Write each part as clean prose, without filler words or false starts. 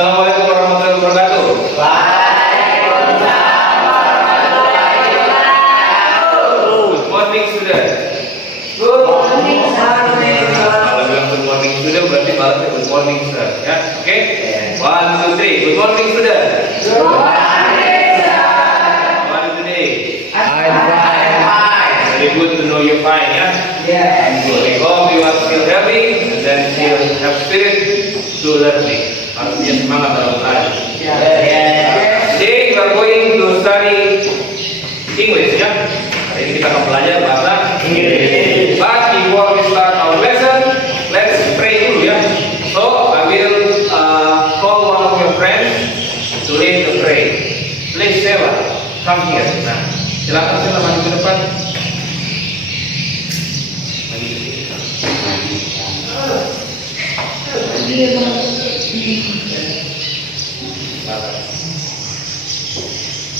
Assalamualaikum warahmatullahi wabarakatuh. Waalaikumsalam warahmatullahi wabarakatuh. Good morning student. Good morning, Saudara. Kalau bilang good morning student berarti balasnya good morning sir. Ya, oke? 1, 2, 3. Good morning student. Good morning, sir. How are you today? I'm fine. Very good to know you're fine. Ya. Yes. I hope you are still healthy and then still have spirit to learning. Harus punya semangat dalam belajar. Yes. Today we are going to study English. Ya. Hari ini kita akan belajar bahasa Inggris. But before we start our lesson, let's pray dulu ya. So I will call one of your friends to lead the prayer. Please Sheila, come here. Nah, silakan Sheila maju ke depan.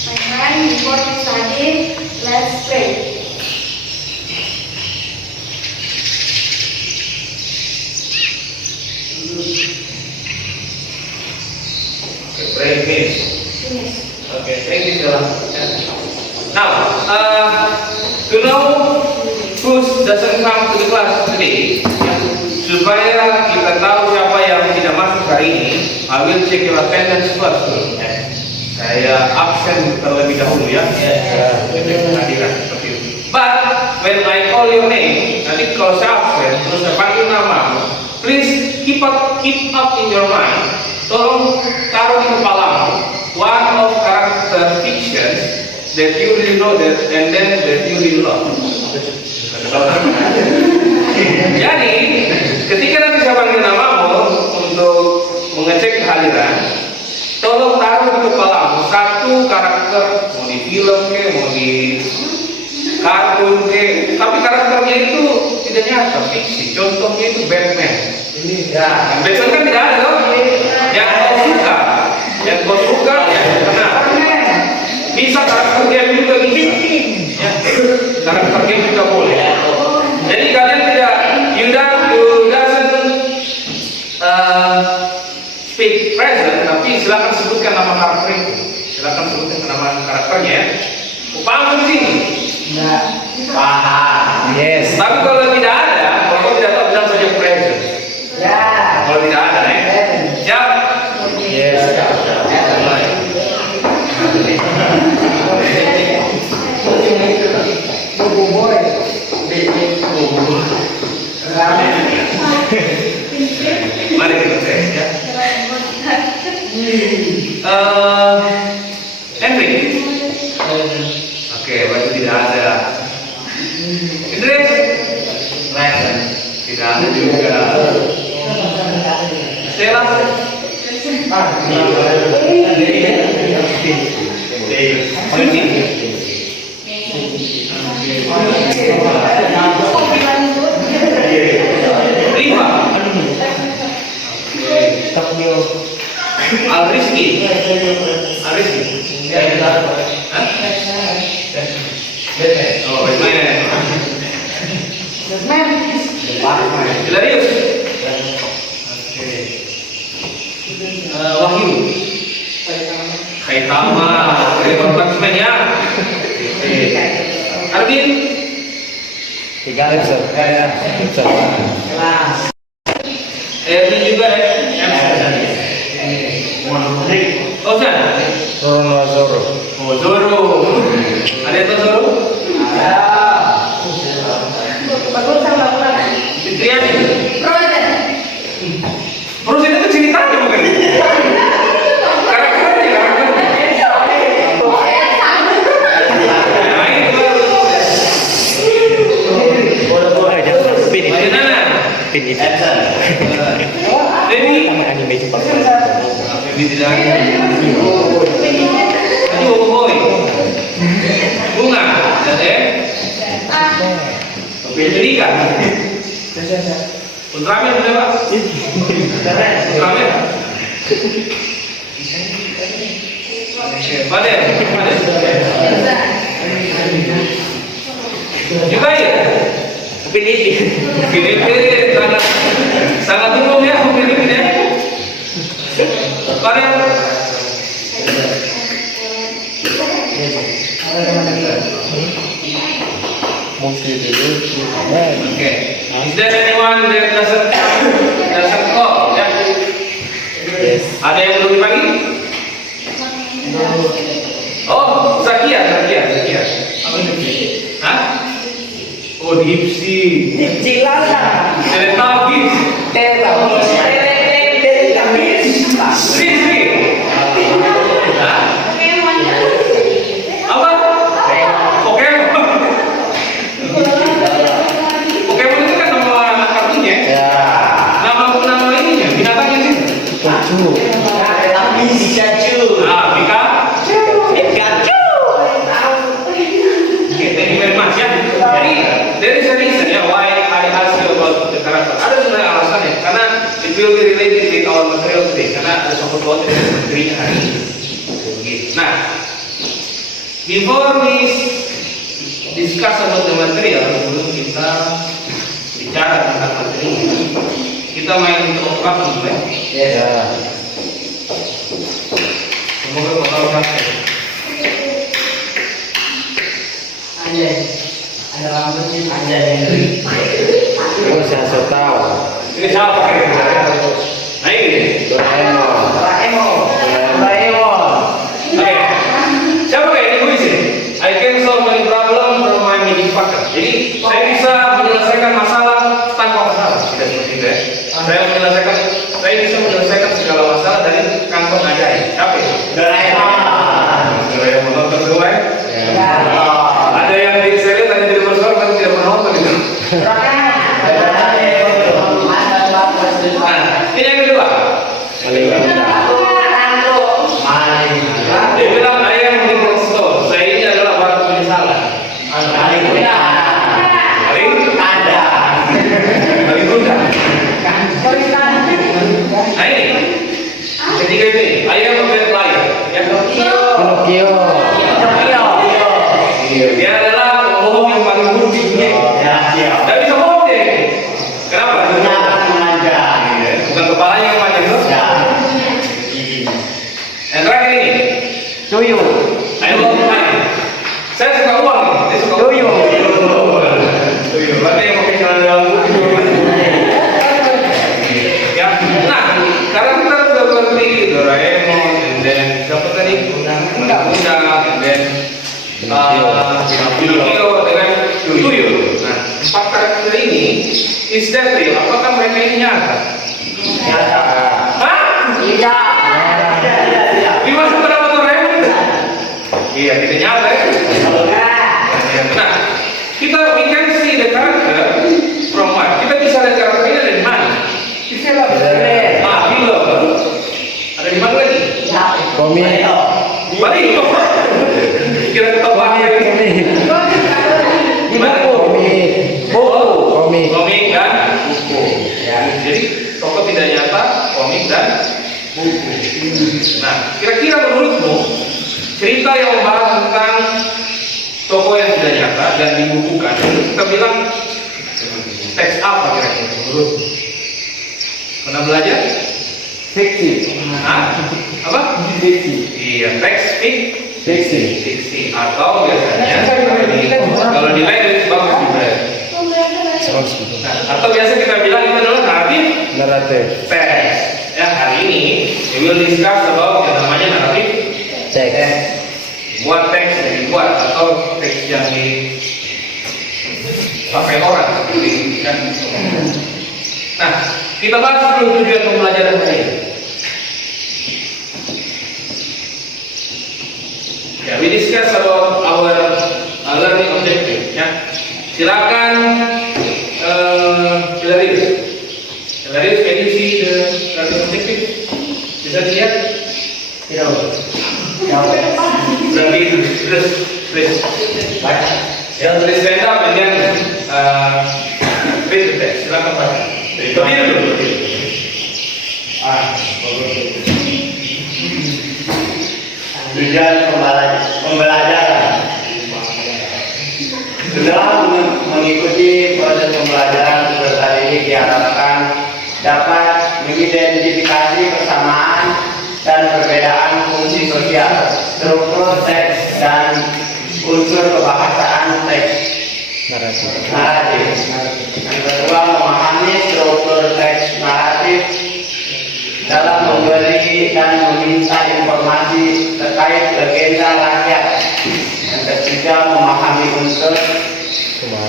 My friend, before we study, let's pray. Okay, pray finish. Finish. Okay, thank you Sheila. Now, to know who doesn't come to the class today, ya, supaya kita tahu siapa yang tidak masuk hari ini, I will check your attendance first dulu. Saya absen terlebih dahulu ya. Cek kehadiran seperti itu. But when I call your name, nanti kalau saya absen terus saya panggil nama, please keep up in your mind. Tolong taruh di kepalamu one of character fictions that you really know that and then that you really love. Jadi ketika nanti saya panggil namamu untuk mengecek kehadiran, tolong taruh di kepalamu satu karakter, mau di film ke, mau di kartun ke, tapi karakternya itu tidak nyata, fiksi. Contohnya itu Batman. Batman kan tidak ada loh. Yang kau suka, ya kenal. Bisa karakter game juga bisa. Ya, karakter game juga boleh. Jadi kalian tidak, you doesn't speak present, tapi silakan sebutkan nama karakter itu. Silakan sebutkan nama karakternya. Paham di sini? Paham. Yes. Tapi kalau tidak ada, kalau tidak tahu bilang saja present. Ya. Kalau tidak ada, siap? Yes. Mari kita cek ya. Henry. Oke, berarti tidak ada. Idris. Tidak ada juga. Stella. Suci. Rifa. Al-Rizki. Al-Rizki. Hah? Oh, Batman. Hilarius. Wahyu. Khaitama. Batman ya. Arvin. Erwin juga ya. Ozan. Oh, Zoro. Ada itu Zoro? Bagus sama Fitriani. Frozen. Frozen itu ceritanya bukan? Karakternya. Nah, itu Debbie. Debbie tidak. Aduh, boy. Bunga. Pendidikan. Ultraman sudah Pak? Ultraman. Paden. Juga ya? Filipin sangat umum ya Filipin ya. Kalian okay. Is there anyone that doesn't call? Ya? Yes. Ada yang belum dipanggil? Oh, Zakia. Hah? Oh, Dipsi. Cilala. Teletubbies. Sri. Hah? Apa? Pokemon. Pokemon itu kan nama kartunya. Ya. Nama ininya, binatangnya sih. Pikachu. Ah, Pikachu. Okay, thank you very much ya. Jadi, there is a reason ya why I ask you about the character. Ada sebenarnya alasannya, karena it will be related with our material today. Karena ada sangkut pautnya dengan materi hari ini. Nah, before we discuss about the material, sebelum kita bicara tentang materi, kita main toprak dulu ya. Ya. Semoga bakal praktek. Ada rambutnya anjay. Oh, saya so tahu. Ini siapa pakai sebenarnya? Nah ini. Doraemon. Oke. Siapa kayak ini gue sih? I can solve any problem from my magic pocket. Jadi saya bisa menyelesaikan masalah tanpa masalah. Tidak seperti itu ya. Saya bisa menyelesaikan segala masalah dari kantong ajaib. Siapa itu? Doraemon nonton semua ya? Ada yang di serial, ada yang di bersuara, tapi tidak pernah nonton itu. Nah, ini yang kedua. Dia bilang saya yang meninggal store. Saya ini adalah batu penyesalan. Paling mudah. Nah ini. Ketiga ini. Saya yang bad liar. Ya. Pinocchio. Dia adalah pembohong yang paling buruk di dunia. Tidak bisa bohong deh. Kenapa? Bukan kepalanya yang panjang tuh. Yang terakhir ini. Tuyul. I love money. Saya suka uang nih. Dia suka uang. Tuyul. Berarti yang pakai celana dalam putih. Ya. Nah, karakter seperti Doraemon, and then siapa tadi? Undang, and then Pinocchio dengan Tuyul. Nah, empat karakter ini is that real? Apakah mereka ini nyata? Hah? Di masa berapa Doraemon? Iya, tidak nyata ya. Nah, we can see the character from what? Kita bisa lihat karakternya dari mana? Di film. Film. Ada di mana lagi? Komik. Balik. Kira ketawa. Di mana? Komik kan? Buku. Jadi tokoh tidak nyata, komik dan buku. Nah, kira-kira menurutmu cerita yang membahas tentang tokoh yang tidak nyata dan dibukukan, kita bilang teks apa kira-kira menurutmu? Pernah belajar? Fiksi. Hah? Apa? Fiksi. Iya, teks Fiksi. fiksi atau biasanya kalau di language bagus juga. Nah, atau biasa kita bilang itu adalah Naratif. teks. Ya, hari ini we will discuss about yang namanya naratif Teks. buat teks yang dibuat atau teks yang dipakai orang seperti kan. Nah, kita bahas dulu tujuan pembelajaran hari ini. Ya, we discuss about our learning objective. Ya, silakan Hilarius, can you see the learning objective? Bisa dilihat? Berarti terus ya, tulis stand up and then read the text. Silakan baca. Berdiri dulu. Tujuan pembelajaran. Setelah mengikuti proses pembelajaran peserta didik diharapkan dapat mengidentifikasi persamaan naratif. Yang kedua, memahami struktur teks naratif dalam memberi dan meminta informasi terkait legenda rakyat. Yang ketiga, memahami unsur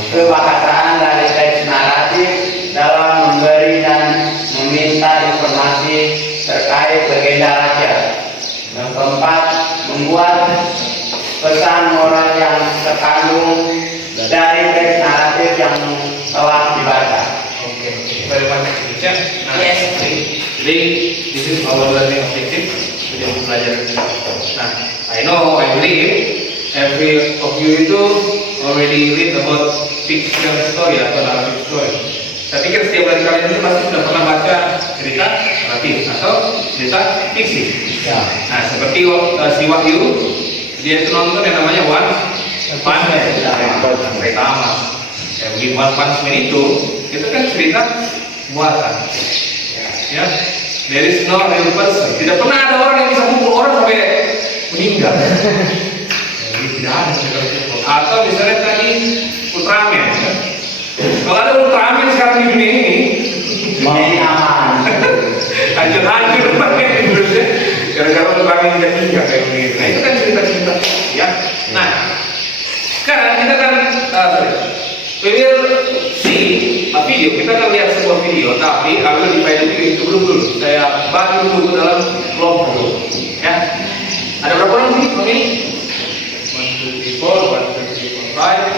kebahasaan dari teks naratif dalam memberi dan meminta informasi terkait legenda rakyat. Yang keempat, membuat pesan moral yang terkandung dari teks naratif yang telah dibaca. Oke, very much. Nah, jadi this is our learning objective. Jadi pelajaran. Nah, I believe every of you itu already read about fiction story atau narrative story. Saya pikir setiap dari kalian itu pasti sudah pernah baca cerita naratif atau cerita fiksi. Nah, seperti si Wahyu, dia itu nonton yang namanya One Punch Man pertama. Ya, begini One Punch Man itu kan cerita buatan. Ya, there is no real person. Tidak pernah ada orang yang bisa pukul orang sampai meninggal. Jadi tidak ada cerita pukul. Atau misalnya tadi Ultraman. Ya. Kalau ada Ultraman sekarang di dunia ini, Ini aman. hancur pakai Indonesia. Gara-gara Ultraman jadi nggak kayak begini. Nah itu kan cerita-cerita. Ya. Nah, sekarang kita kan we will see a video. Kita akan lihat sebuah video, tapi I will divide the video dulu. Saya bagi dulu dalam kelompok dulu. Ya. Ada berapa orang sih? Oke. 1, 2, 3, 4,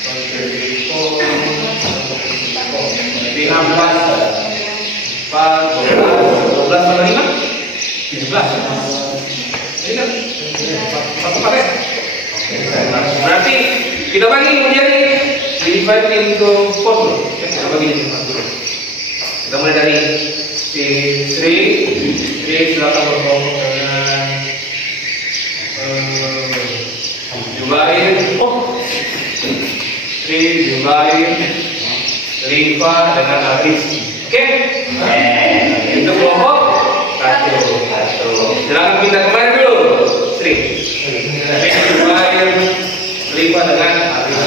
1, 2, 3, 4, 5, 1, 2, 3, 4, 1, 2, 3, 4, 12, 5, 17. Ini kan satu paket. Berarti kita bagi menjadi divide into 4 dulu. Ya, kita bagi jadi 4 dulu. Kita mulai dari si Sri. Sri silakan berkelompok dengan Jubair. Sri, Jubair, Rifa dengan Arif. Oke? Itu kelompok satu. Silakan pindah kemana dulu? Sri. Jubair, Rifa dengan Arif.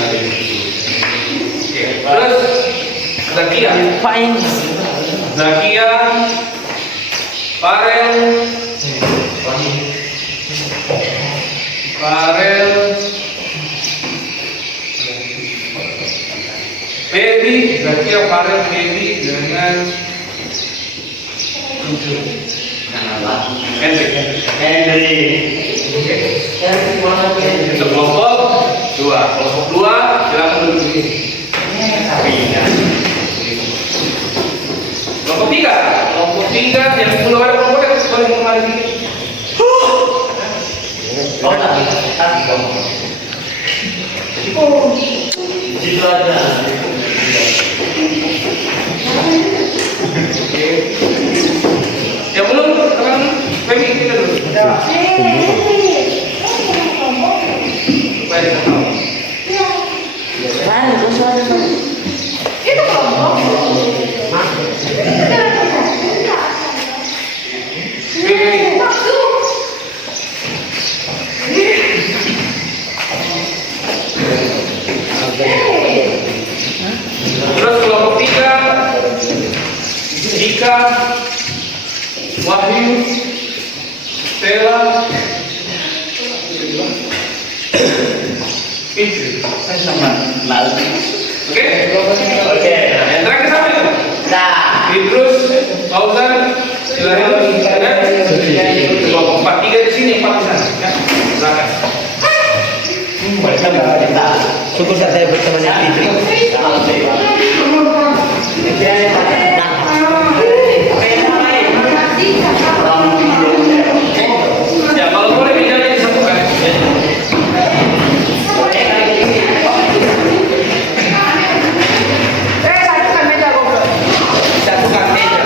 Oke. Terus Zakia. Zakia, Farel, Baby, Zakia, Farel, Baby dengan Henry. Itu kelompok 2. Kelompok 2 silakan duduk di sini. Kelompok 3. Kelompok 3 yang belum ada kelompoknya boleh kembali di sini. Situ aja. Yang belum teman Baby kita dulu. Supaya kita tahu. Itu kelompok. Terus kelompok 3 Dika, Wahyu, Stella, Fitri. Saya sama Maldi. Oke? Oke. Yang terakhir sama itu. Nah, Idrus, Fauzan, Silahil, kelompok 4. 3 di sini, 4 di sana. Ya, silakan. Syukur saya berteman yang Fitri. Ya, kalau boleh bicara disatukan. Disatukan meja.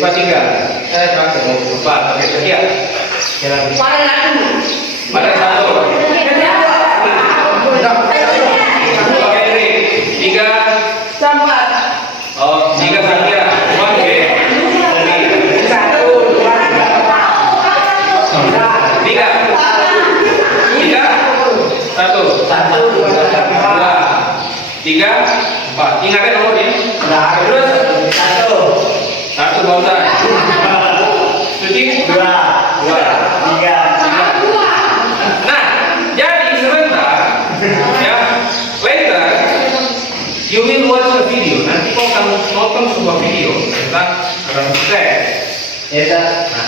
Cepat tiga. Cepat. Oke, sekian. Pada satu. Oke, ini tiga. Oh, tiga saja. Oke. Tiga. Tiga. Satu. Dua. Tiga. Empat. Ingatkan nomornya. Terus. Satu bawah. Suci. Dua. Tiga. Nah, jadi sebentar ya, later you will watch a video. Nanti kau akan nonton sebuah video tentang seks.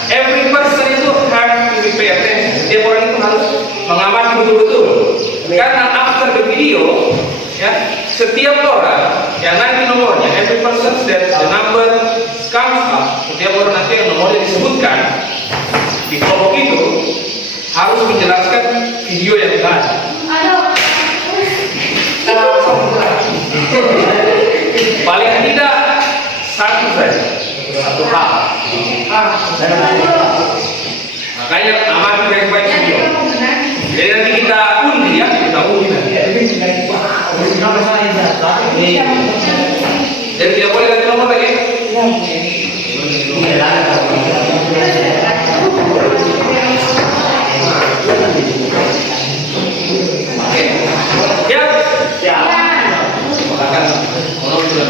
Every person itu have to be pay attention. Setiap orang itu harus mengamati betul-betul. Karena after the video, ya, setiap orang yang nanti nomornya, every person that the number comes up, setiap orang nanti yang nomornya disebutkan di kelompok itu harus menjelaskan video yang tadi. Paling tidak satu saja, satu hal. Makanya amati baik-baik video. Jadi nanti kita undi ya, kita undi nanti. Jadi tidak boleh ganti nomor lagi. Oke. Siap? Siap. Silakan. Orang sudah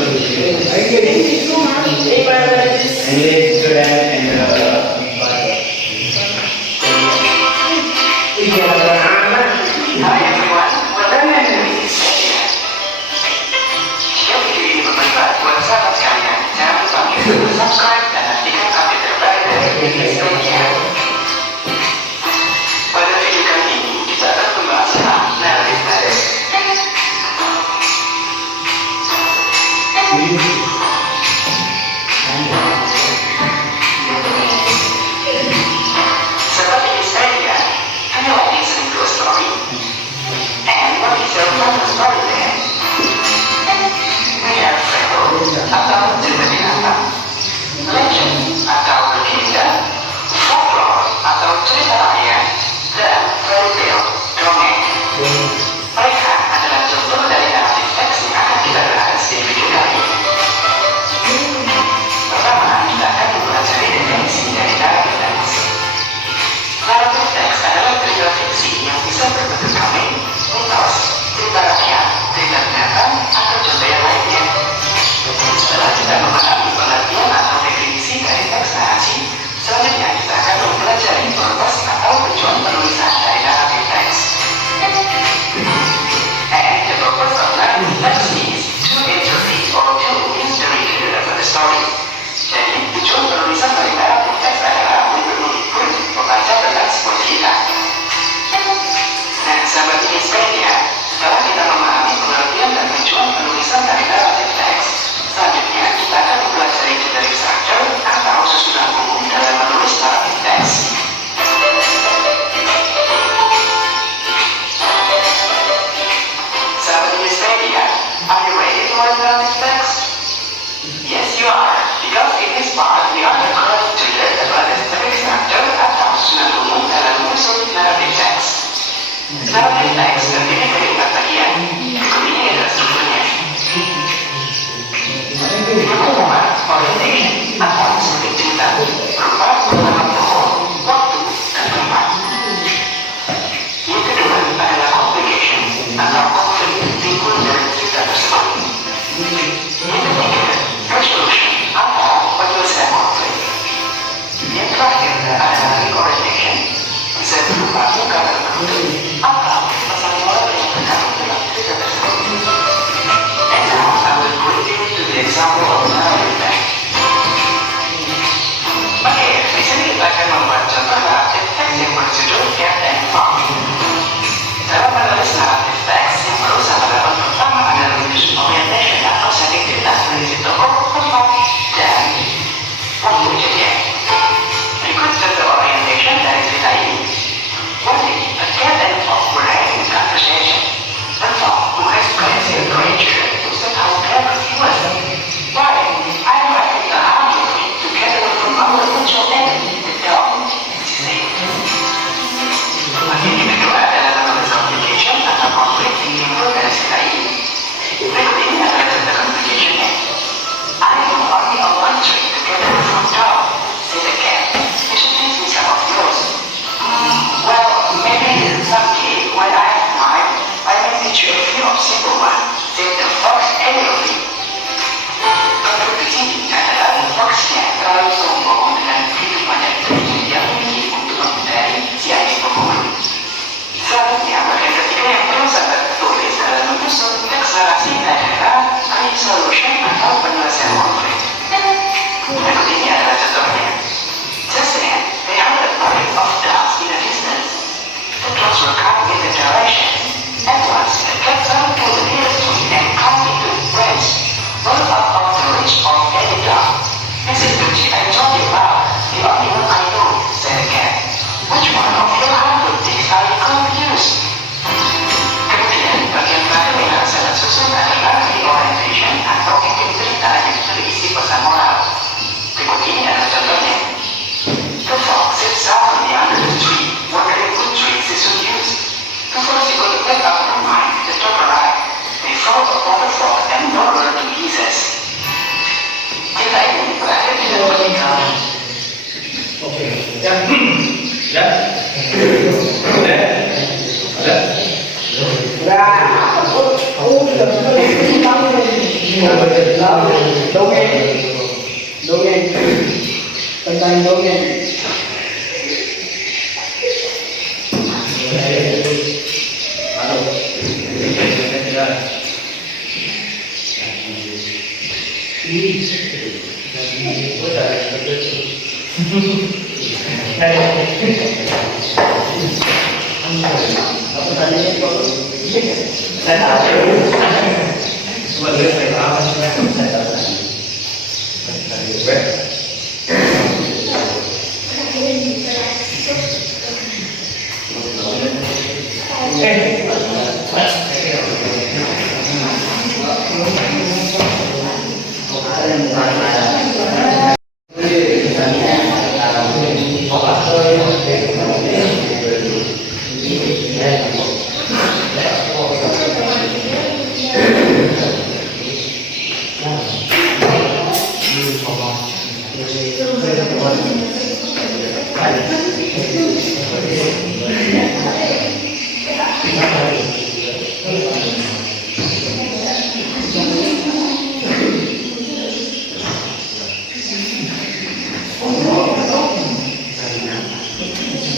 subscribe dan aktifkan update terbaru dari Indonesia selanjutnya. Pada video kali ini kita akan membahas tentang narrative text. Seperti misalnya, can you listen to a story? And what is your favorite story then? We have fable atau cerita binatang, legend atau legenda, folklore atau cerita rakyat, dan fairy tale, dongeng. Mereka adalah contoh dari narrative text yang akan kita bahas di video kali ini. Pertama, kita akan mempelajari definisi dari narrative text. Narrative text adalah cerita fiksi yang bisa berbentuk komik, mitos, cerita rakyat, cerita binatang, atau contoh yang lainnya. Setelah kita memahami pengertian atau definisi dari teks narasi, selanjutnya kita akan mempelajari proses atau tujuan penulisan dari narrative text. And the purpose of narrative text is to interpret or to use the reader of the story. Jadi, tujuan penulisan dari narrative text adalah untuk menghibur pembaca tentang sebuah cerita. Nah, sahabat Indonesia, setelah kita memahami pengertian dan tujuan penulisan dari narrative text, selanjutnya kita akan mempelajari generic structure atau susunan umum dalam menulis narrative text. Sahabat Indonesia, are you ready to learn narrative text? Yes, you are, because in this part we are going to learn about the generic structure atau susunan umum dalam menyusun narrative text. Narrative text terdiri dari 4 bagian. Berikut ini adalah strukturnya. Yang pertama, orientation atau subjek cerita berupa pengalaman tokoh, waktu, dan tempat. Yang kedua adalah complication atau konflik timbul dari cerita tersebut. Yang ketiga, resolution atau penyelesaian konflik. Yang terakhir adalah reorientation, bisa berupa muka terbentuk atau pesan moral yang terkandung dalam cerita tersebut. And now I will bring you to the example of narrative text. Oke, di sini kita akan membuat contoh narrative text yang berjudul Get and Found. Dalam menulis narrative text, yang perlu sama dapat pertama adalah menyusun orientation atau setting cerita berisi tokoh, tempat, dan waktu kejadian. Berikut contoh orientation dari cerita ini. One day, a cat and a fox were having a conversation. The fox, who has praised the creature, who said how clever he was. Why? akselerasi adalah resolution atau penyelesaian konflik. Berikut ini adalah contohnya. Just then, they heard a party of dogs in the distance. The dogs were coming in the direction. At once, the cat ran to the nearest tree and climbed into its branch, well out of the reach of any dog. Mrs. Gucci, I told you about the only one I know, said the cat. Which one of your 100 things are you confused? Kemudian, bagian terakhir yang sangat susun adalah reorientation atau bikin cerita yang berisi pesan moral. Berikut ini adalah contohnya. The fox sits softly under the tree, wondering which trees he should use. Before she could make up her mind, the dog arrived. They fell upon the fox and murmured to pieces. Cerita ini berakhir dengan pernikahan. Ya. Ya. Ada. Dongeng tentang dongeng.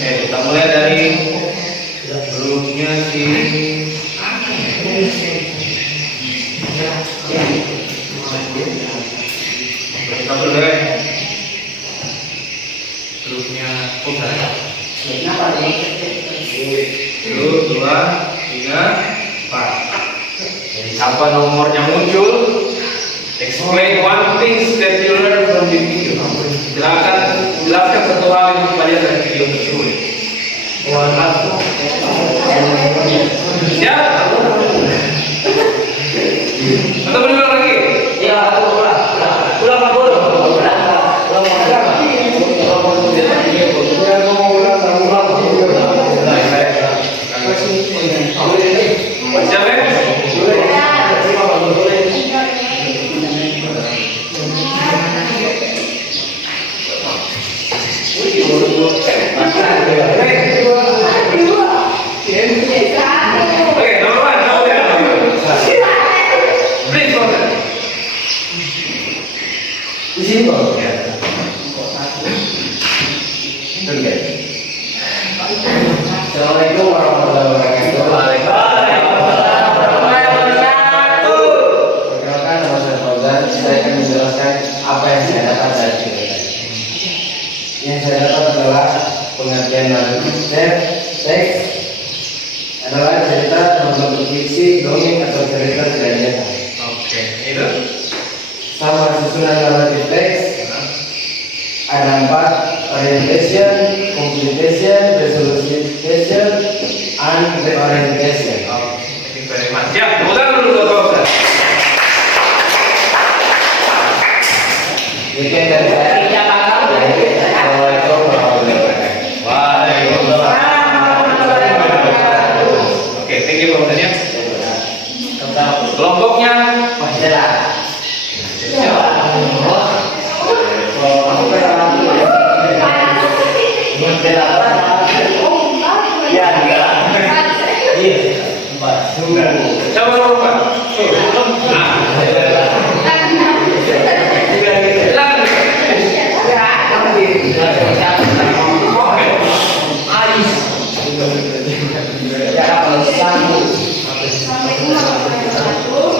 Kita mulai dari grupnya si kita mulai grupnya grup 2, 3, 4. Apa nomornya muncul? Explain one things that you learn from this video. Jelaskan satu hal yang kalian dari video tersebut. Siap? Atau berulang lagi? Ya, ulang Pak Guru. Siap ya? Oke, nomor 1. Please, Robert. Di sini Pak. Assalamualaikum warahmatullahi wabarakatuh. Perkenalkan, nama saya Fauzan. Saya akan menjelaskan apa yang saya dapat dari cerita tadi. Yang saya dapat adalah pengertian dari teks adalah cerita dalam bentuk fiksi, dongeng atau cerita tidak nyata. Oke, itu. Sama susunan narratif teks ada 4: orientation, completion, resolution, and reorientation. Thank you very much. Siap, tepuk tangan dulu buat Pak Ustaz. Demikian dari saya. Assalamualaikum warahmatullahi wabarakatuh. Waalaikumsalam. Oke, thank you Pak Ustaz ya. Kelompoknya coba nomor 4. Assalamualaikum warahmatullahi wabarakatuh.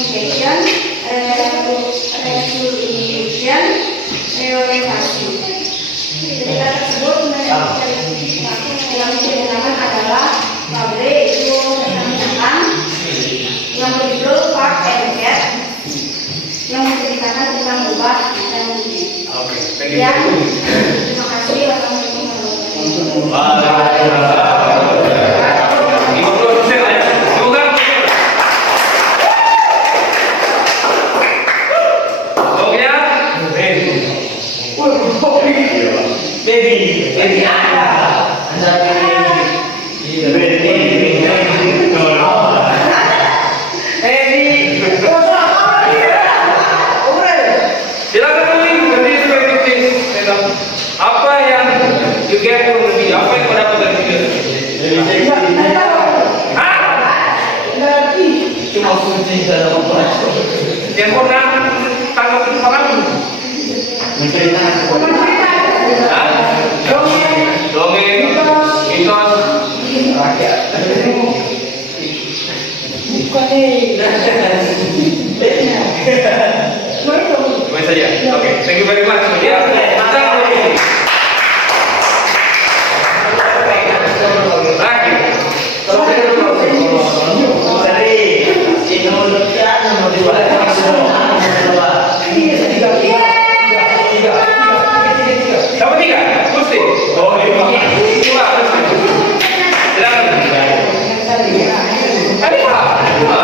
communication, resolution, reorientasi. Cerita tersebut yang diceritakan adalah pabrik itu menceritakan yang berjudul Park and Cat yang menceritakan tentang obat dan uji. Oke, thank Ya, you. terima kasih. Wassalamualaikum warahmatullahi wabarakatuh. Waalaikumsalam. 50% ya. Semoga. Oke ya. Baby ada. Anda Silakan tulis berarti spesifik tentang apa yang you get from the video, apa yang kau dapat dari video. Hah? cuma kunci dalam operasi. Yang pernah tangkap itu pengalaman? Menceritakan Hah? Dongeng, mitos, rakyat. cuma saja. Oke, thank you very much. Ya, kita lagi. Dari Indonesia nomor 2. Siapa tiga? Mesti. Oh, lima. Lima. Silakan. Ada apa?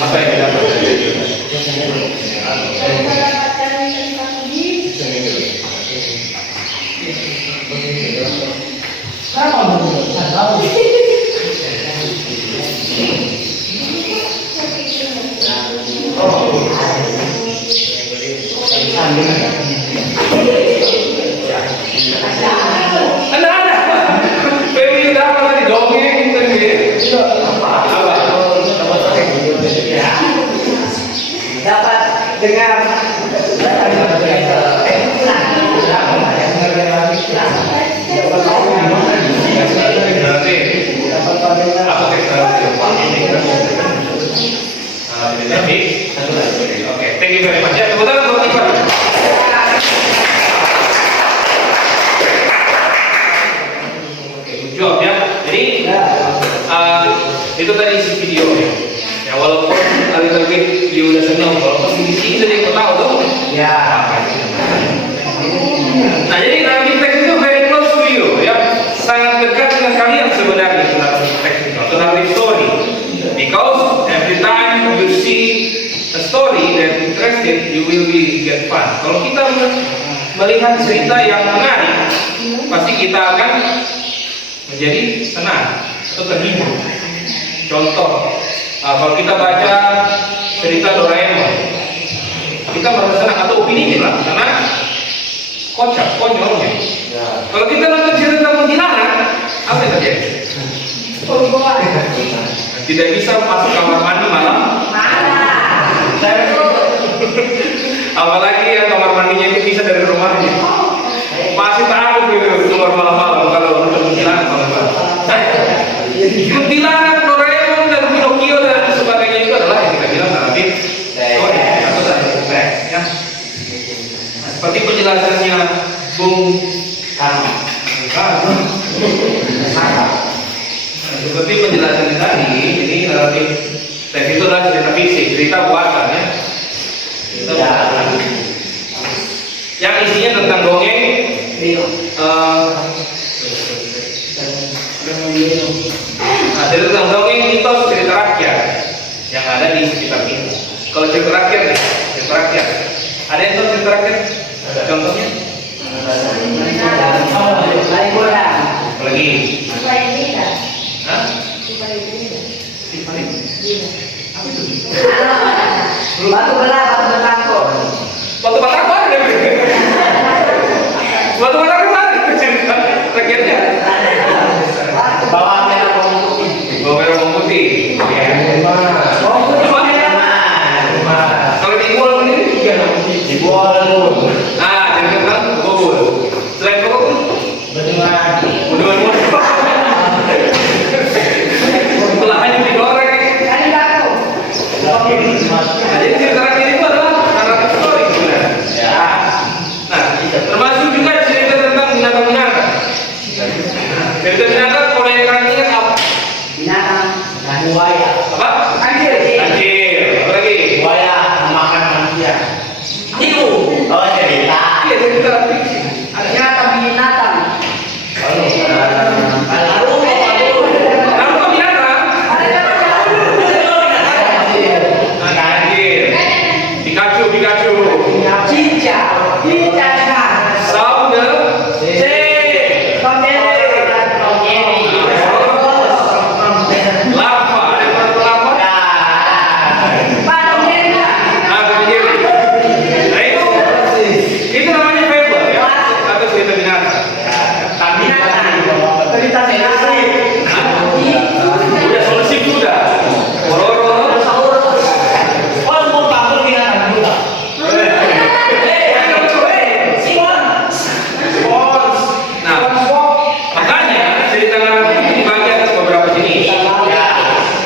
Apa yang didapat dari video? Ada. Baby udah apa tadi dongeng tadi? Apa? Dapat dengar Oke, thank you very much. Ya, tepuk tangan buat Iqbal. Oke, good job ya. Jadi itu tadi isi video ya. Ya walaupun little bit dia udah senang, walaupun di sini tadi kau tahu tuh. ya. Nah jadi Nabi teks itu very close to you ya, sangat dekat dengan kalian sebenarnya tentang teks itu, tentang story. Because every time you see a story that interesting, you will be get fun. Kalau kita melihat cerita yang menarik, pasti kita akan menjadi senang atau terhibur. Contoh, kalau kita baca cerita Doraemon, kita merasa senang atau opini lah, karena kocak, konyolnya. Kalau kita nonton cerita kuntilanak, apa yang terjadi? Tidak bisa masuk kamar mandi malam. Apalagi ya kamar mandinya itu bisa dari rumahnya. Pasti takut gitu keluar malam-malam kalau nonton kuntilanak malam-malam. Kuntilanak, Doraemon dan Pinocchio dan sebagainya itu adalah yang kita bilang nanti story atau teks ya. Nah, seperti penjelasannya Bung Karno. Seperti penjelasannya tadi, ini relatif teks itu adalah cerita fisik, cerita buatan ya. Cerita buatan. Yang isinya tentang dongeng. Nah, cerita tentang dongeng, mitos, cerita rakyat. yang ada di sekitar kita. Kalau cerita rakyat nih, cerita rakyat. Ada yang tahu cerita rakyat? Contohnya? Apalagi? Supaya tidak. Hah? Supaya tidak. Tiffany? Apa itu? Batu batako. Batu batako ada deh. Batu batako ada cerita rakyatnya. Bawang merah bawang putih. Bawang merah bawang putih. Ya. Kalau dibual sendiri juga Dibual dulu. jadi tentang bobol. Selain bobol, Bendungan. bendungan bobol. Belahannya digoreng. Nah, jadi cerita rakyat itu adalah naratif story sebenarnya. Ya. Nah, termasuk juga cerita tentang binatang-binatang. Cerita binatang, kalau yang kalian ingat apa? Buaya. Apa? Anjir. Apa lagi? Buaya memakan manusia. Itu. Oh cerita. Iya, cerita fiksi. Kamu kok binatang? Anjir. Pikachu. Saudara. Lava. Ada yang tahu lava? Anjir. Nah itu namanya fable ya, atau cerita binatang. Udah solusi sudah. Bororo. Nah, makanya cerita naratif itu dibagi atas beberapa jenis. Ya.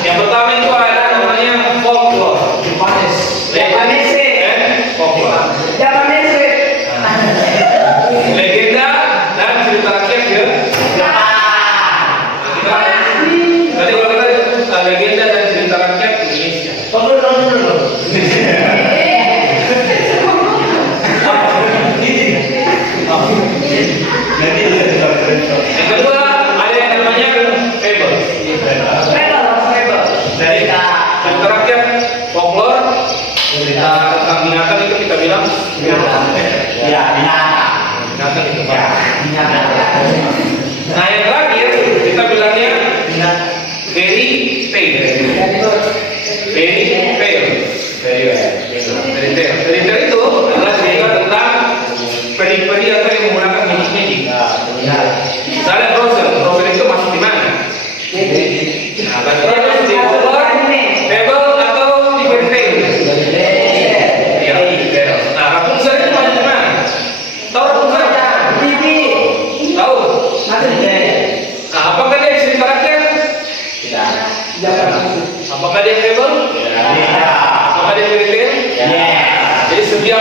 Yang pertama itu ada namanya folklore. Folklore. Legenda dan cerita rakyat ya. Tadi kalau kita legenda dan cerita rakyat Indonesia. Yang kedua ada yang namanya fable. Cerita rakyat, folklore, cerita tentang binatang itu kita bilang binatang itu Pak. Nah yang terakhir kita bilangnya fairy tale. Fairy tale itu adalah cerita tentang peri-peri atau yang menggunakan magic. Misalnya Frozen itu masuk di mana? Nah, berarti dia masuk di folklore, fable atau di fairy tale. Iya, fairy. Nah, Rapunzel itu masuk di mana? Tahu Rapunzel? Tahu? Nah, apakah dia cerita rakyat? Apakah dia fable? Apakah dia fairy tale? Jadi setiap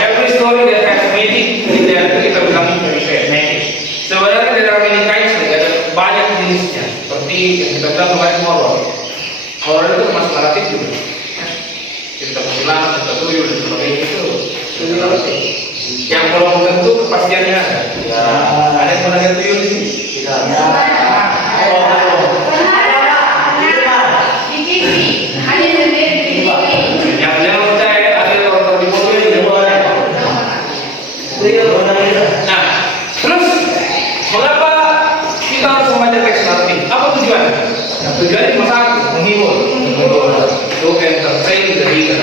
every story that has meaning itu kita bilang fairy tale. Sebenarnya dari Amerika ada banyak jenisnya, seperti yang kita bilang namanya horror. Horror itu termasuk naratif juga. Cerita kuntilanak, cerita tuyul dan sebagainya itu cerita naratif. Yang belum tentu kepastiannya ada. Ada yang pernah lihat tuyul di sini? Yang percaya ada yang nonton di mobil juga. Nah, terus mengapa kita harus membaca teks naratif? Apa tujuannya? Tujuannya cuma satu, menghibur. To entertain the reader.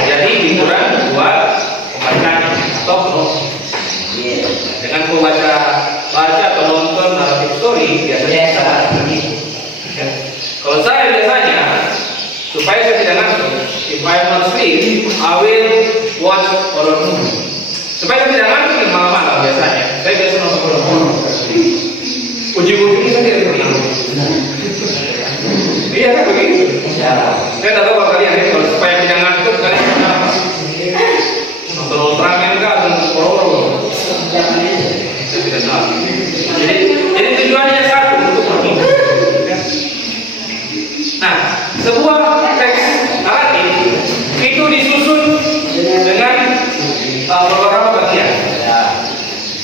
Jadi hiburan buat pembacanya atau penonton. Dengan baca atau nonton naratif story biasanya kita akan menghibur. Kalau saya biasanya supaya saya tidak ngantuk, if I am not sleep, I will watch horror movie. Supaya saya tidak ngantuk di malam-malam biasanya, saya biasa nonton horror movie. Ujung-ujungnya saya tidak tidur. Iya kan begitu. Saya tidak tahu kalau kalian ya, kalau supaya tidak ngantuk kalian kenapa? Nonton Ultraman kah atau nonton horror? Saya tidak tahu. Jadi tujuannya satu untuk menghibur. Nah, sebuah teks naratif itu disusun dengan beberapa bagian.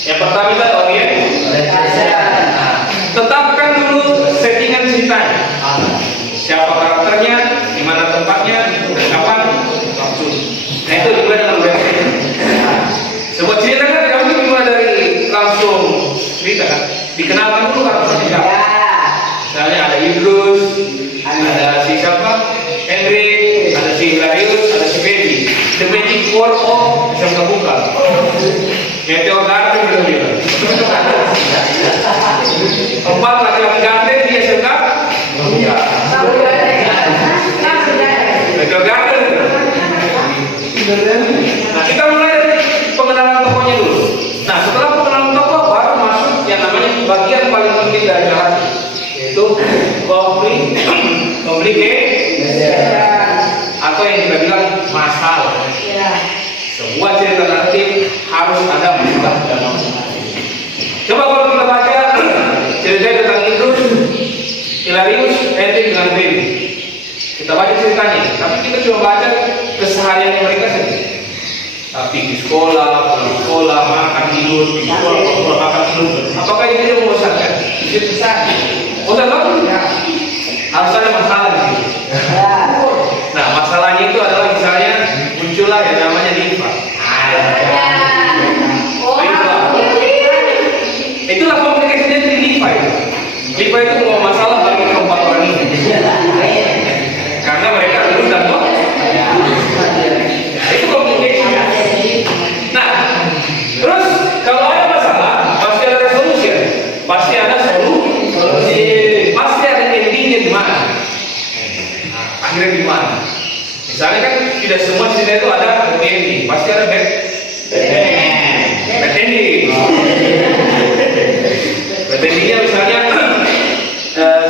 Yang pertama itu objek. Tetapkan dulu settingan ceritanya. Siapa karakternya, keluar oh SMK bukan. Meteor Garden gitu dia. Tempat laki-laki ganteng di SMK bukan. Meteor Garden. Nah, kita mulai dari pengenalan tokohnya dulu. Nah, setelah pengenalan tokoh baru masuk yang namanya bagian paling penting dari narasi, yaitu complication atau yang kita bilang masalah. Sebuah cerita naratif harus ada masalah dalam. Coba kalau kita baca cerita tentang Idrus, Hilarius, ending dengan Feby. Kita baca ceritanya, tapi kita cuma baca keseharian mereka saja. Tapi di sekolah, pulang sekolah, makan tidur, di sekolah, pulang makan tidur. Apakah ini tidak membosankan? Itu saja. Bosan banget? Harus ada masalah di sini. Nah, masalahnya itu adalah misalnya muncullah yang namanya limpa. Itulah komplikasinya di limpa itu. Limpa itu mau masalah bagi keempat orang ini. Karena mereka lulus dan kok. Itu komplikasinya. Nah, terus kalau ada masalah pasti ada resolusi, pasti ada solusi, pasti ada endingnya di mana. Akhirnya di mana? Misalnya kan tidak semua cerita itu ada happy ending, pasti ada bad ending. Bad endingnya misalnya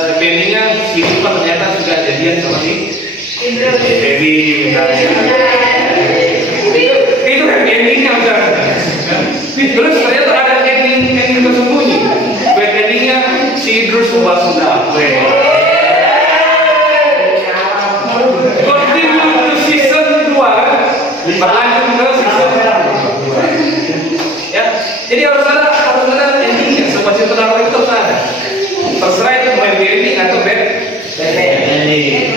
happy endingnya si Lupa ternyata sudah jadian sama si Baby misalnya. Itu happy endingnya misalnya. Terus ternyata ada ending tersembunyi. Bad endingnya si Idrus sudah. Berlanjut ke season ya, jadi harus ada endingnya. Semua cerita naratif itu harus ada. Terserah itu mau happy ending atau bad ending.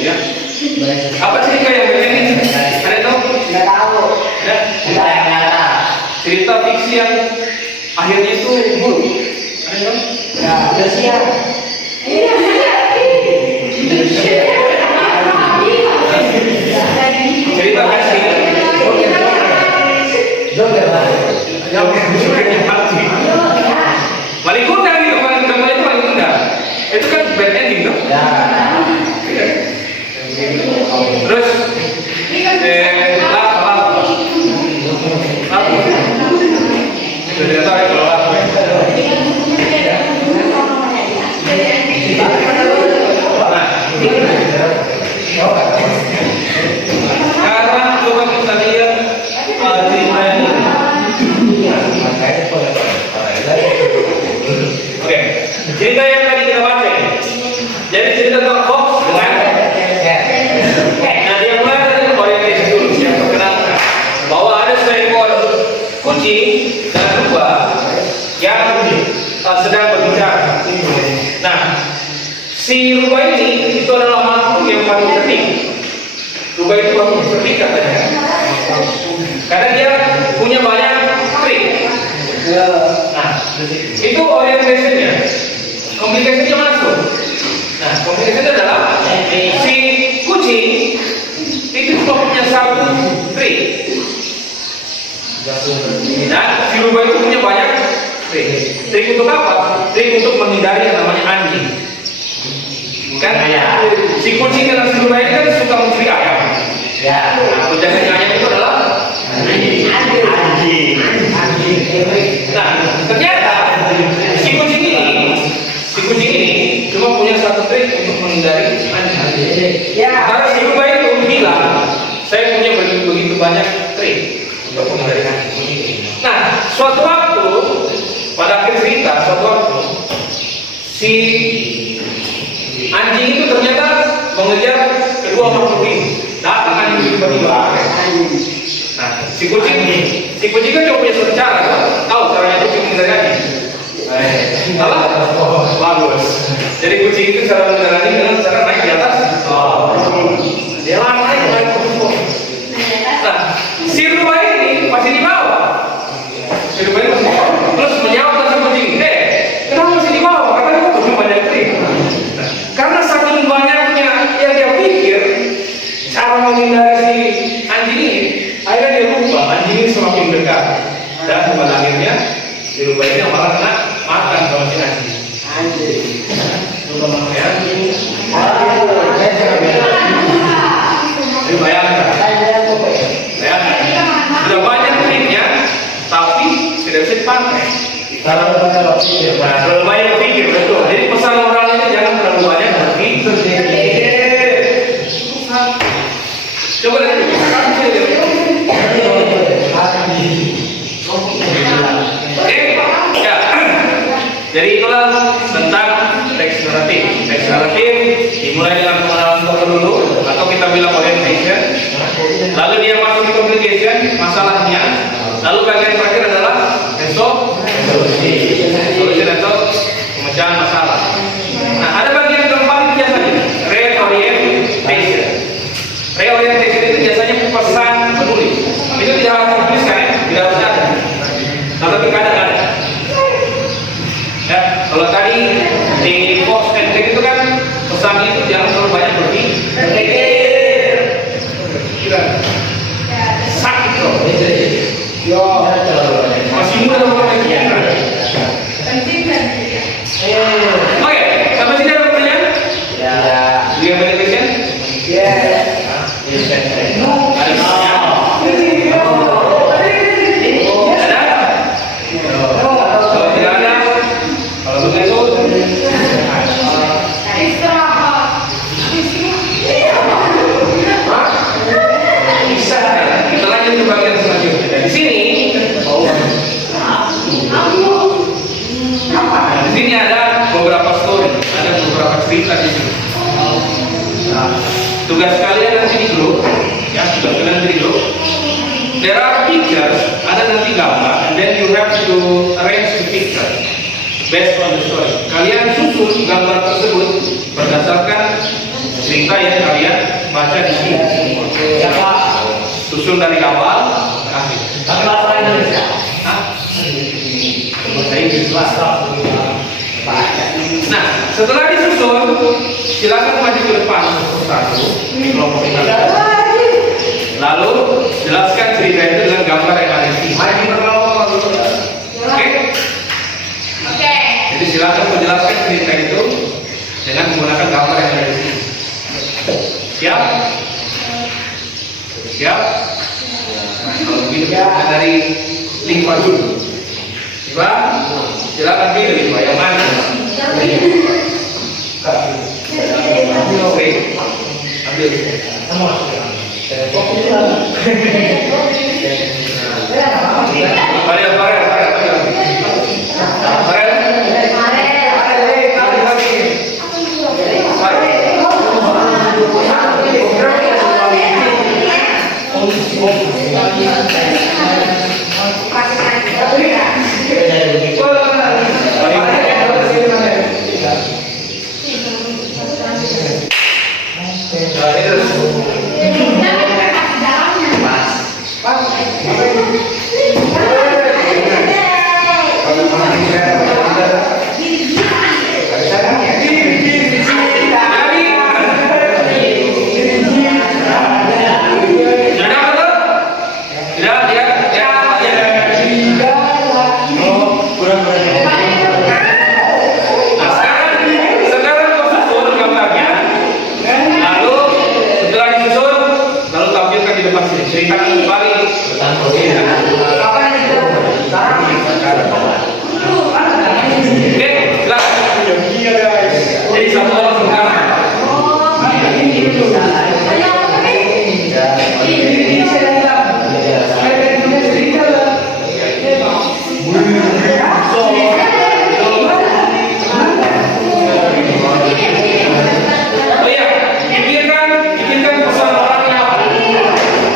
Ya. Apa cerita yang bad ending? Ada tahu? Tidak tahu. Ya. Cerita fiksi yang akhirnya itu buruk. Ada tahu? Ya. Siap. Cerita fiksi paling kundang itu, paling kundang itu kan bad ending tuh. Terus sudah tahu kalau sekarang coba kita lihat cerita ini. Oke, cerita yang tadi kita baca. Jadi cerita tentang Fox dengan nah dia mulai dari orientasi dulu yang perkenalkan bahwa ada seekor kucing dan rubah yang sedang berbicara. Nah, si rubah ini itu adalah makhluk yang paling cerdik. Rubah itu paling cerdik katanya, karena dia punya banyak trik. Nah, itu orientasinya. Komplikasinya masuk. Nah, komplikasinya adalah si kucing itu cuma punya satu trik. Dan si rubah itu punya banyak trik. Trik untuk apa? Trik untuk menghindari yang namanya anjing. Kan? Si kucing dan si rubah ini kan suka mencuri ayam. Ya. Nah, penjaga ayam itu adalah anjing. Nah, ternyata si kucing ini cuma punya satu trik untuk menghindari anjing. Karena si rubah itu bilang, saya punya begitu banyak trik untuk menghindari anjing. Nah, suatu waktu pada akhir cerita, si anjing itu ternyata mengejar kedua makhluk ini. Datang anjing tiba-tiba. Nah, si kucing kan cuma punya satu cara, tahu caranya kucing menghindari anjing. Salah? Bagus. Jadi kucing itu cara menghindari anjing dengan cara naik di atas. Dia naik ke pohon. Nah, si rubah ini masih di bawah. Terus menjawab si kucing, kenapa masih di bawah? Katanya kamu punya banyak trik. Karena saking banyaknya yang dia pikir cara menghindari si anjing ini, akhirnya lalu dia masuk di complication masalahnya, lalu bagian terakhir adalah solution atau pemecahan masalah. Nah, ada bagian keempat biasanya reorientation. Reorientation itu biasanya pesan penulis. Itu tidak harus dituliskan, ya, tidak harus ada. Tapi kadang-kadang ya, kalau tadi di post and text itu kan pesan itu jangan terlalu banyak berpikir. Sakit loh. Masih muda loh pikiran. Oke, sampai sini ada pertanyaan? Ya. Do you have any question? Ada pertanyaan? Ada? Kalau tidak ada, kalau begitu bisa. Kita lanjut ke bagian selanjutnya. Di sini, di sini ada beberapa story, ada beberapa cerita di sini. Tugas kalian nanti di grup, ya tugas kalian nanti di grup. There are pictures, ada nanti gambar, and then you have to arrange the picture based on the story. Kalian susun gambar tersebut berdasarkan cerita yang kalian baca di sini. Susun dari awal ke akhir. Nah, setelah disusun, silakan maju ke depan satu di kelompok ini. Lalu jelaskan cerita itu dengan gambar yang ada di sini. Oke? Jadi silakan menjelaskan cerita itu dengan menggunakan gambar yang ada di sini. Siap? Siap? Nah, kalau begitu kita dari lingkup dulu. Coba silakan pilih lingkup yang mana? Oke, ambil. Ceritakan kembali tentang proses. Oke, silakan. Jadi satu orang sekarang. Oh iya, pikirkan pesan orangnya apa?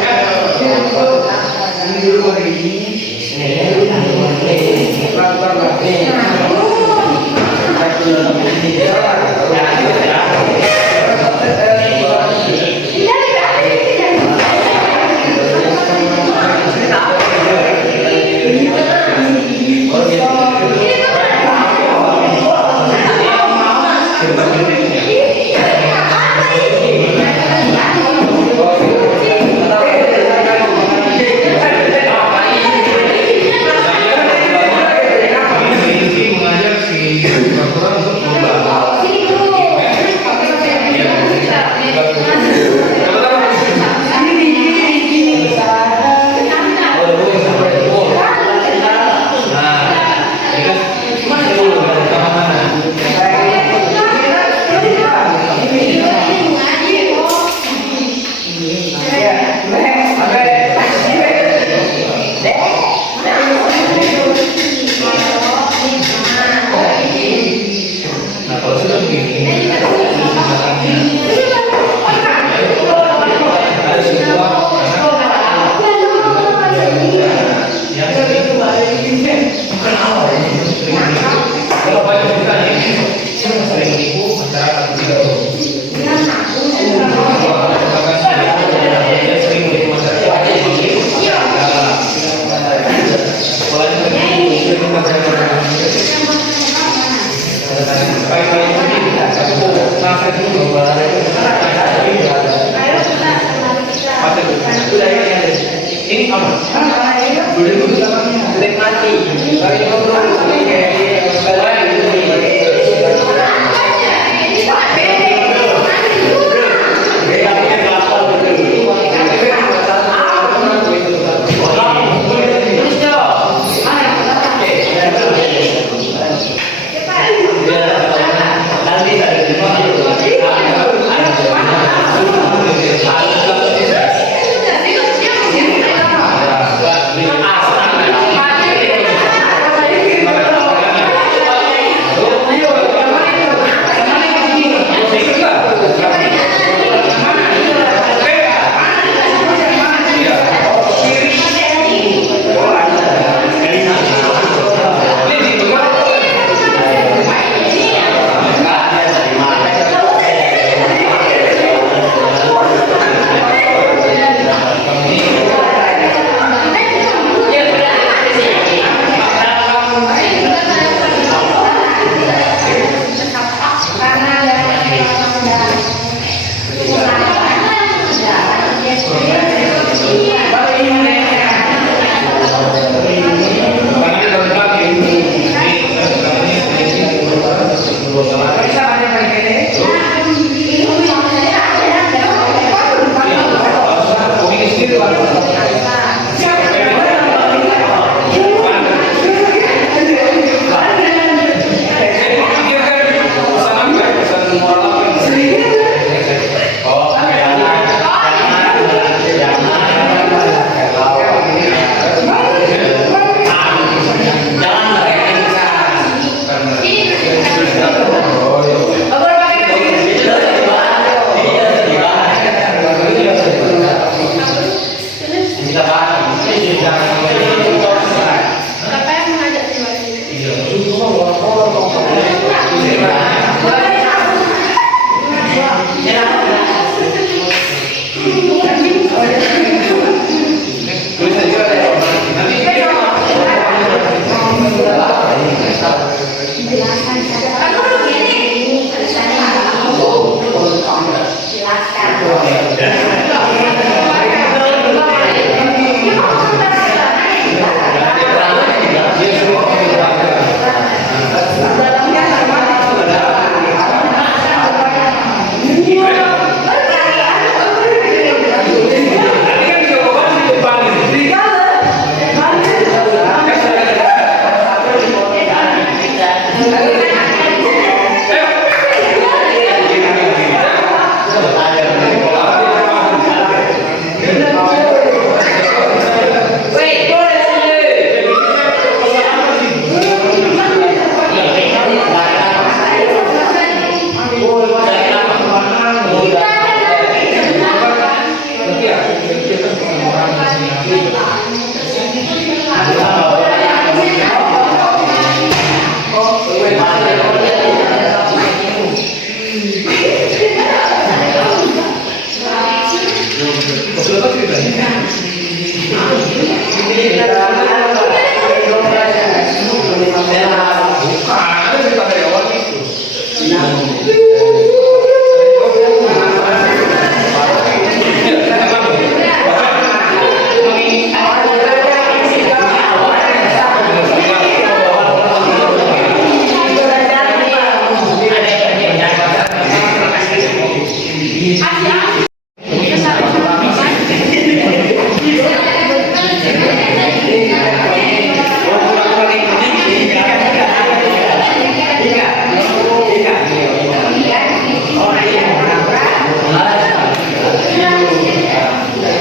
Ya.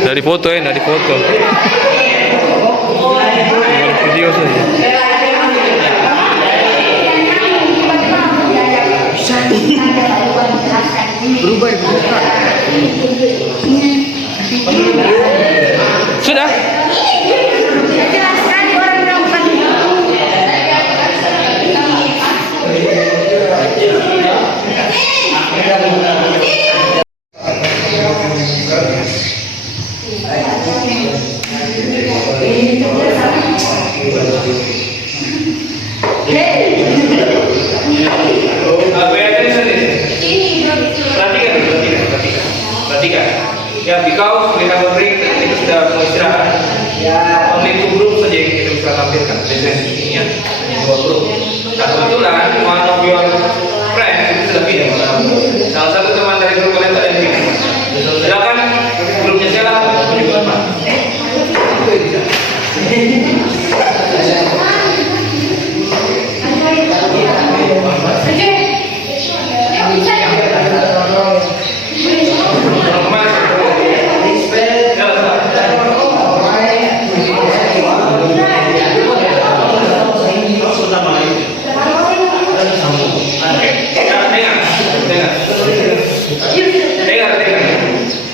Dari foto ya, dari foto. Video saja. Berubah itu. Sudah. Perhatikan. Ya, because we have a break, kita sudah mau istirahat. Only 2 group saja yang kita bisa tampilkan. Sesi ini ya, 2 grup. Nah, kebetulan one of your friend itu sudah pindah. Salah satu teman dari grup kalian ada yang pindah. Silakan grupnya siapa? Juga teman.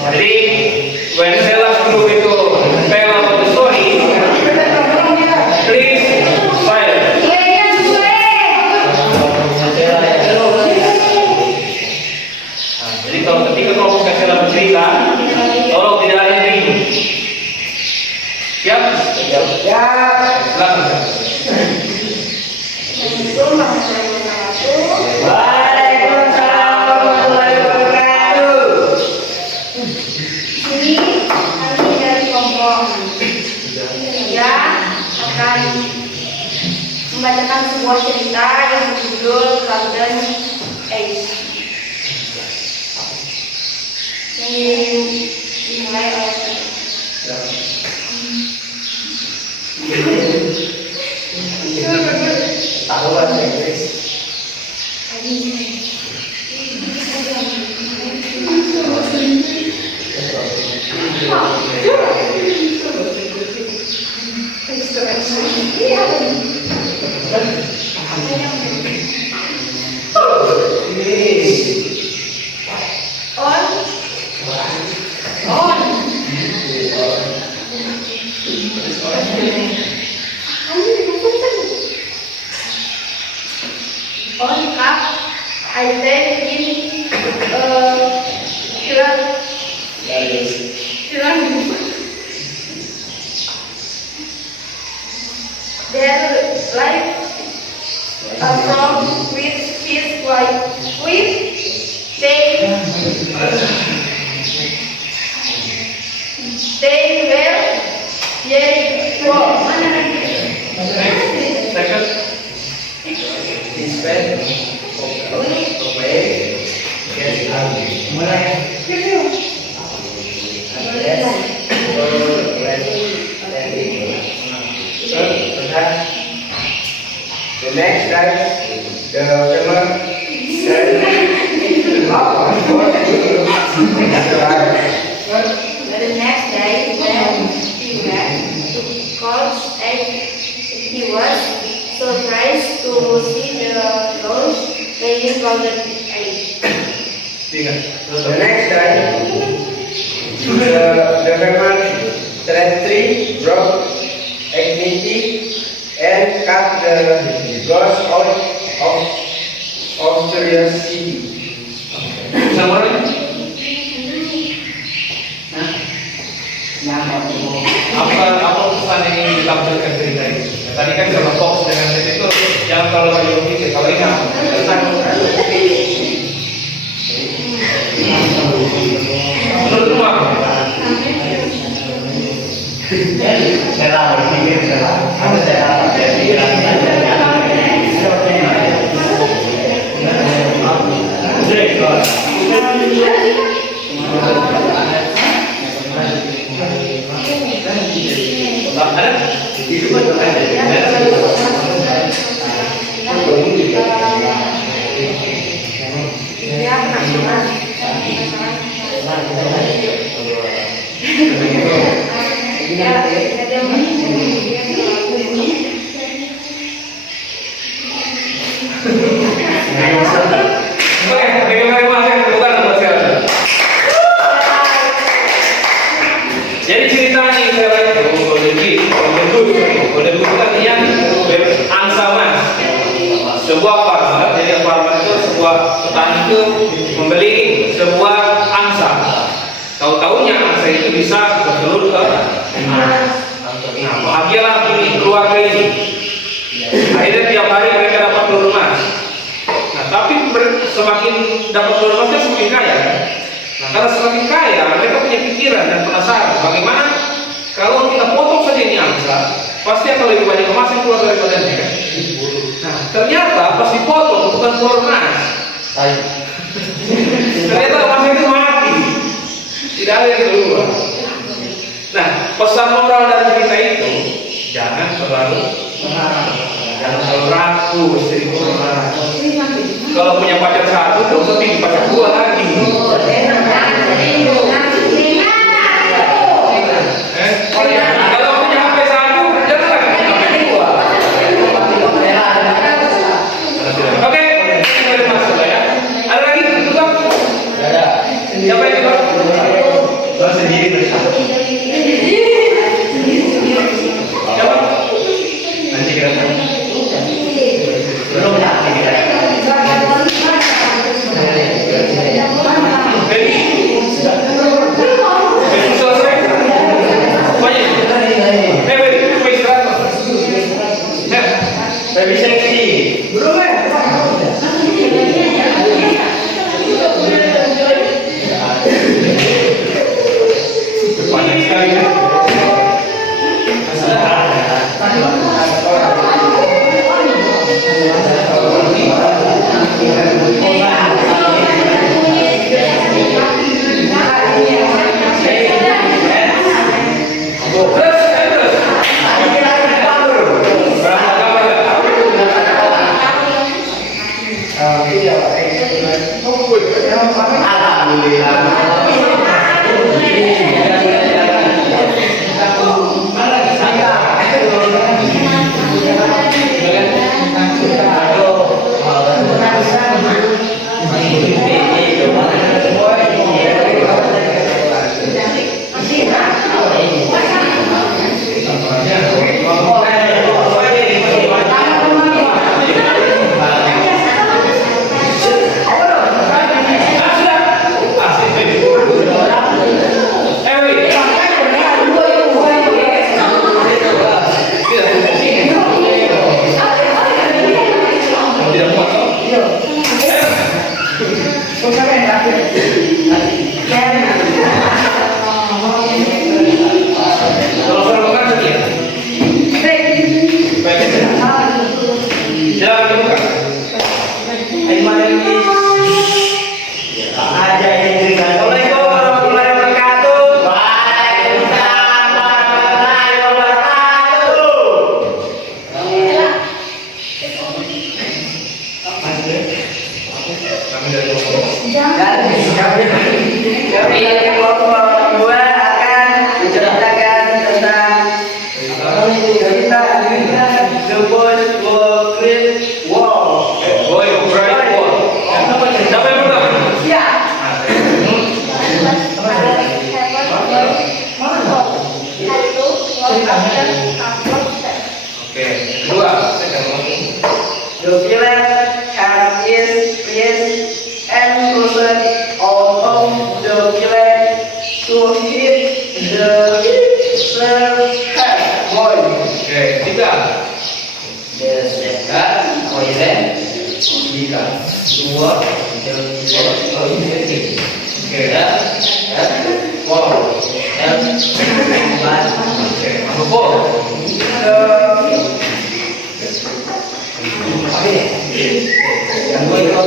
Jadi, when Sella's group itu tell about the story, please fire. Nah, jadi kalau ketika kelompok Sella bercerita, tolong tidak ada yang bingung. Siap? Silakan. Akan membacakan sebuah cerita yang berjudul Golden Age. Dimulai oleh on up, I then in their life from with his wife, with they They were very poor. Next section. Instead of obey, get angry. The next time, the camera The next day, when he went to college, and he was surprised to see the launch playing golden age. The next time, the famous trajectory broke dignity and cut the ghost out of curiosity. Summary. Apa pesan yang ingin ditampilkan cerita ini? Tadi kan kalau fokus dengan cerita itu jangan terlalu banyak logis. Kalau ingat tentang menurutmu apa? Saya berpikir saya Jadi ceritanya yang saya itu boleh bukan yang berangsaman sebuah farmer. Jadi farmer itu sebuah petani itu membeli sebuah angsa. Tahu-tahunya angsa itu bisa bertelur ke nah, bahagialah ini keluarga ini. Akhirnya tiap hari mereka dapat telur emas. Nah, tapi semakin dapat telur emasnya semakin kaya. Nah, karena semakin kaya, mereka punya pikiran dan penasaran bagaimana kalau kita potong saja ini angsa, pasti akan lebih banyak emas yang keluar dari badannya. Nah, ternyata pas dipotong bukan telur emas, ternyata emas itu mati, tidak ada yang keluar. Nah, pesan moral dari cerita itu jangan terlalu ragu istrimu. Kalau punya pacar satu, tidak usah bikin pacar dua lagi. Kalau punya HP satu, jangan lagi punya HP dua. Oke, ini ada masalah ya. Ada lagi tukang? Ada. Siapa yang tukang? Lo sendiri bersama. Siapa? Nanti kita belum nanti kita. Baby seksi. Belum ya? Banyak hit the serve head, boy. Oke, tiga. The serve head, oh iya, tiga, dua, oh ini, Oke. ya, wow, Oke, masuk gol. yang gue itu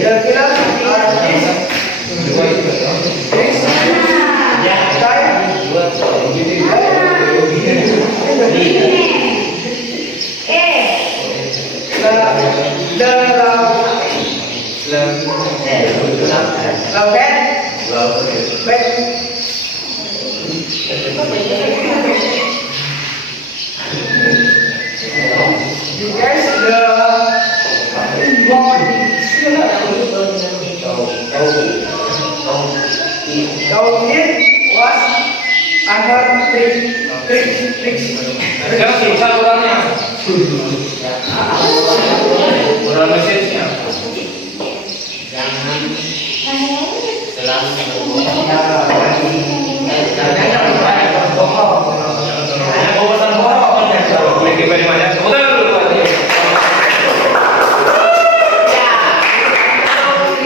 kira-kira Sekarang susah orangnya. Orang message-nya. Thank you very much. Tepuk tangan dulu, Pak.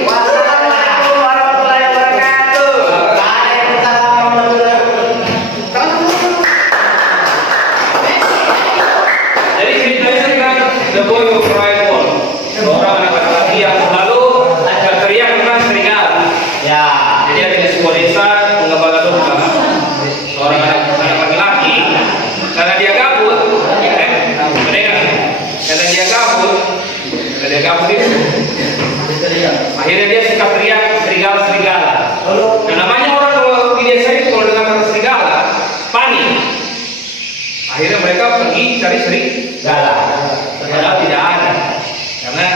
Wassalamualaikum warahmatullahi wabarakatuh. Jadi ceritanya tentang The Boy Who Cried Wolf. Seorang anak laki-laki yang selalu berteriak tentang serigala. Ya, Jadi ada di sebuah desa Tunggabala Domba. Seorang anak laki-laki karena dia gabut, karena dia gabut itu, akhirnya dia suka teriak serigala. Nah, namanya orang kalau di desa itu kalau dengar kata serigala panik. Akhirnya mereka pergi cari serigala. Padahal tidak ada, karena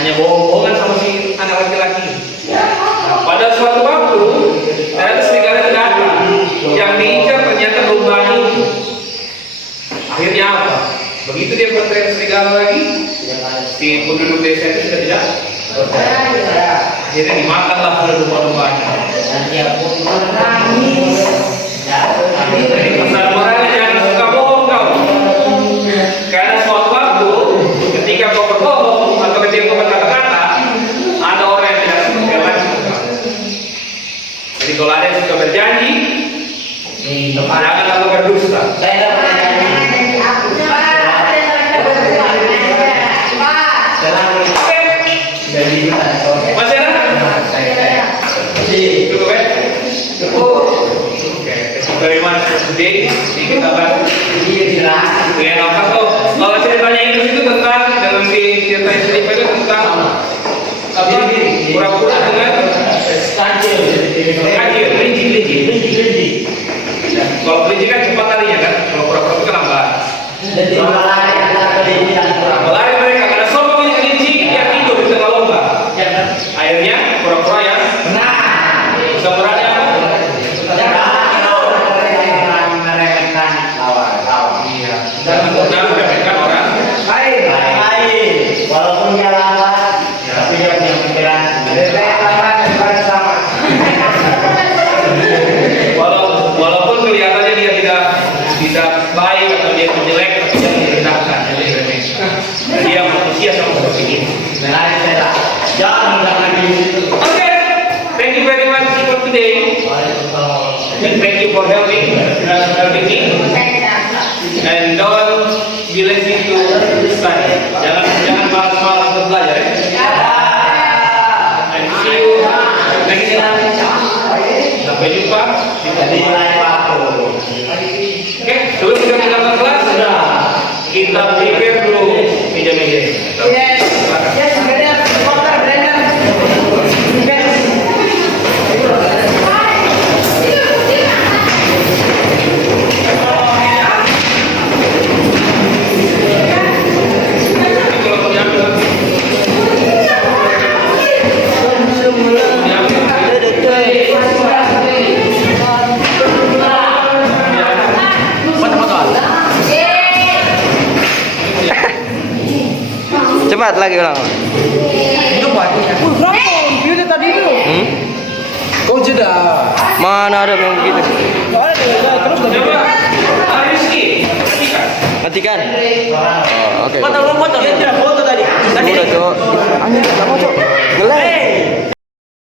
hanya bohong-bohongan sama si anak laki-laki. Nah, pada suatu waktu ternyata serigala itu datang. Yang diincar ternyata dombanya itu. Akhirnya apa? Begitu dia berteriak serigala lagi, si penduduk desa itu sudah tidak berteriak. Akhirnya dimakanlah oleh domba-dombanya. Jadi pesan moralnya jangan suka bohong kau. Karena suatu waktu ketika kau berbohong atau ketika kau berkata-kata, ada orang yang tidak suka lagi. Jadi kalau ada yang suka berjanji, jangan lalu berdusta. Masih ada? Cukup ya? Oke, dari mana today kita bahas dengan apa tuh? Kalau ceritanya itu tentang dalam di cerita itu tentang apa? Pura-pura dengan kancil, kelinci. Kalau kelinci kan cepat larinya kan, kalau pura-pura itu kan lambat. Lari mereka karena sombongnya kelinci dia tidur di tengah lomba. Akhirnya pura-pura yang sebenarnya dan meremehkan orang. Walaupun dia lambat, tapi dia punya pikiran. Walaupun kelihatannya dia tidak baik atau dia jelek, tapi dia merendahkan, dia diremehkan. Dan dia manusia sama seperti ini. Jangan lagi di situ. Okay, thank you very much for today, and thank you for helping me. And don't be lazy to study. Jangan malas-malas untuk belajar. And see you next time. Sampai jumpa di lain waktu. Oke, sebelum kita mulai kelas, kita prepare dulu meja-meja. Cepat lagi ulang. Itu berapa? Berapa? Ini tadi itu. Kau jeda. Mana ada yang begitu? Coba Rizky, perhatikan. Matikan. Oh, oke. Foto tadi. Udah tuh. Anjing, enggak mau, Cok. Ngelek.